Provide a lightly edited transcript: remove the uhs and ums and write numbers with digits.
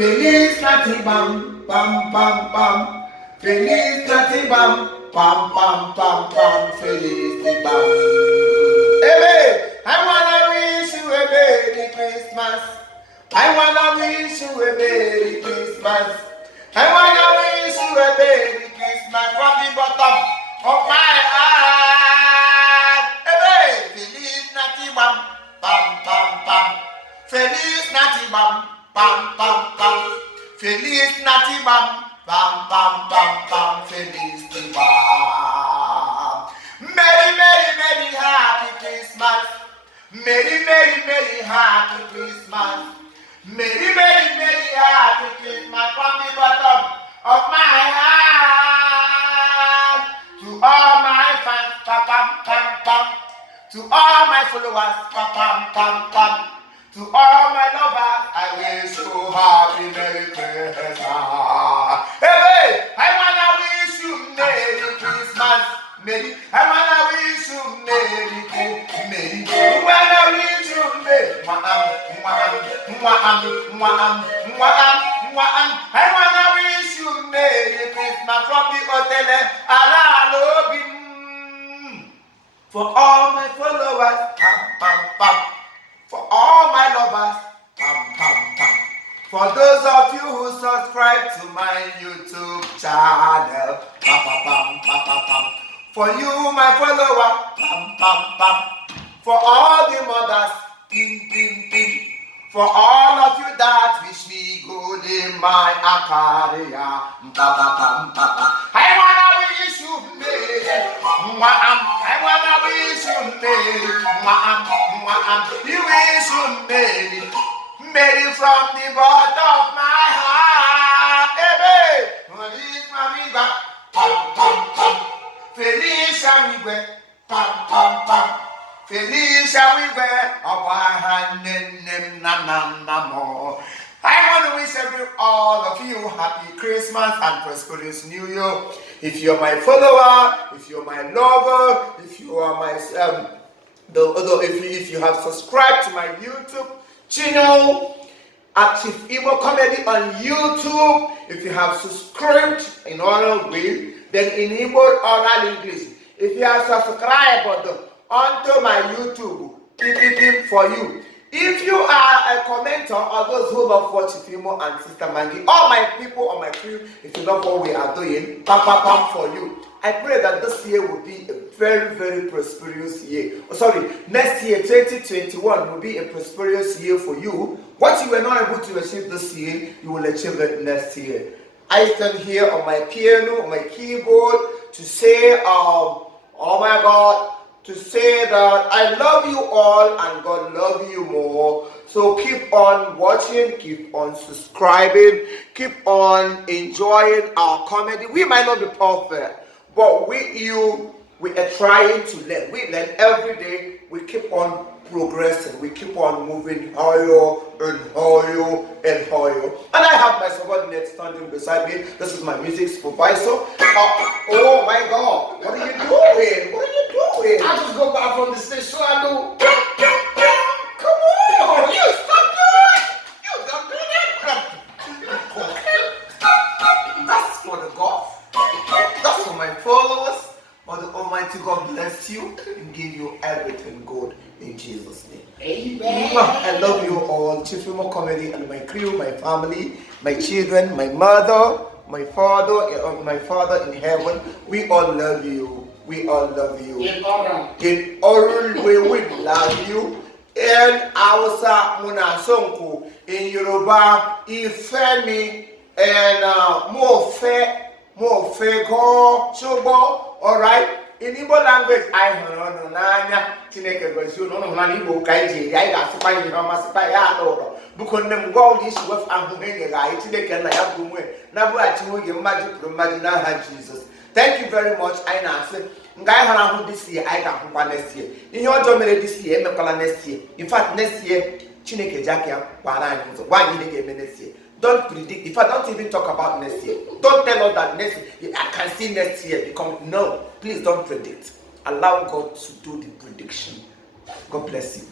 Feliz Nati Bam Bam Bam Bam. Feliz Nati Bam Bam Bam Bam Bam. Feliz Nati Bam. Hey, I wanna wish you a Merry Christmas. I wanna wish you a Merry Christmas. I wanna wish you a Merry Christmas from the bottom of my heart. Hey, Feliz Nati Bam Bam Bam Bam. Feliz Nati Bam Bam Bam Bam. Feliz Nati Bam Bam Bam Bam Bam. Feliz Nati Bam. Merry, merry, merry, happy Christmas. Merry, merry, merry, happy Christmas. Merry, merry, merry, happy Christmas from the bottom of my heart. To all my fans, pam pam pam pam. To all my followers, pam pam pam pam. To all my lovers, I wish you happy Merry Christmas. Hey, I wanna wish you Merry Christmas. Merry, I wanna wish you Merry Christmas. Merry, I wanna wish you Merry. I wanna wish you Merry Christmas from the hotel Alalobim. For all my followers, pam pam pam. For all my lovers, pam pam pam. For those of you who subscribe to my YouTube channel, pam pam pam pam pam pam. For you, my follower, pam pam pam. For all the mothers, pim pim pim. For all of you that wish me good in my career, pam pam pam pam. I wanna wish you Merry. I wanna wish you Merry. You wish you Merry. Merry from the bottom of my heart. Hey, Feliz Mamiga, pam pam pam. Feliz Amiga, pam pam pam. Feliz Amiga, I want to wish all of you happy Christmas and prosperous New Year. If you're my follower, if you're my lover, if you are my if you have subscribed to my YouTube channel at Imo Comedy on YouTube, if you have subscribed in all ways, then in Igbo or English, if you have subscribed onto my YouTube, for you. If you are a commenter or those who love watch Imo and Sister Mangi, all my people on my crew, if you love what we are doing, pam pam pam for you. I pray that this year will be a very, very prosperous year. Next year, 2021, will be a prosperous year for you. What you were not able to achieve this year, you will achieve it next year. I stand here on my piano, on my keyboard, to say, oh my God, to say that I love you all and God love you more. So keep on watching, keep on subscribing, keep on enjoying our comedy. We might not be perfect, but we are trying to learn. We learn every day. We keep on progressing. We keep on moving higher and higher and higher. And I have my subordinate standing beside me. This is my music supervisor. Oh my God! What are you doing? What are you doing? I just go back from the stage, so I do. Come on! You stop doing! You don't do that! That's for the golf. That's for my followers. May the Almighty God bless you and give you everything good in Jesus' name. Amen. I love you all. Imo Comedy and my crew, my family, my children, my mother, my father in heaven. We all love you. We all love you. In all, we will love you. In Hausa, Muna Sonko. In Yoruba, Ifemi, and more fair, go, Chobo. All right. In Igbo language, I know Nanya, Tineke Gozu, no Manibo Kaiji, I got to find you, Masipayano, Bukonem Goldish with Amuhenga, Tineke, I have to win. Now, I you magic Jesus. Thank you very much. I answer. Guy this year, I got next year. In your domain this year, next year. In fact, next year, Chineke Jackia, why did they get next year? Don't predict. If I don't even talk about next year, don't tell us that next year, I can see next year become. No, please don't predict. Allow God to do the prediction. God bless you.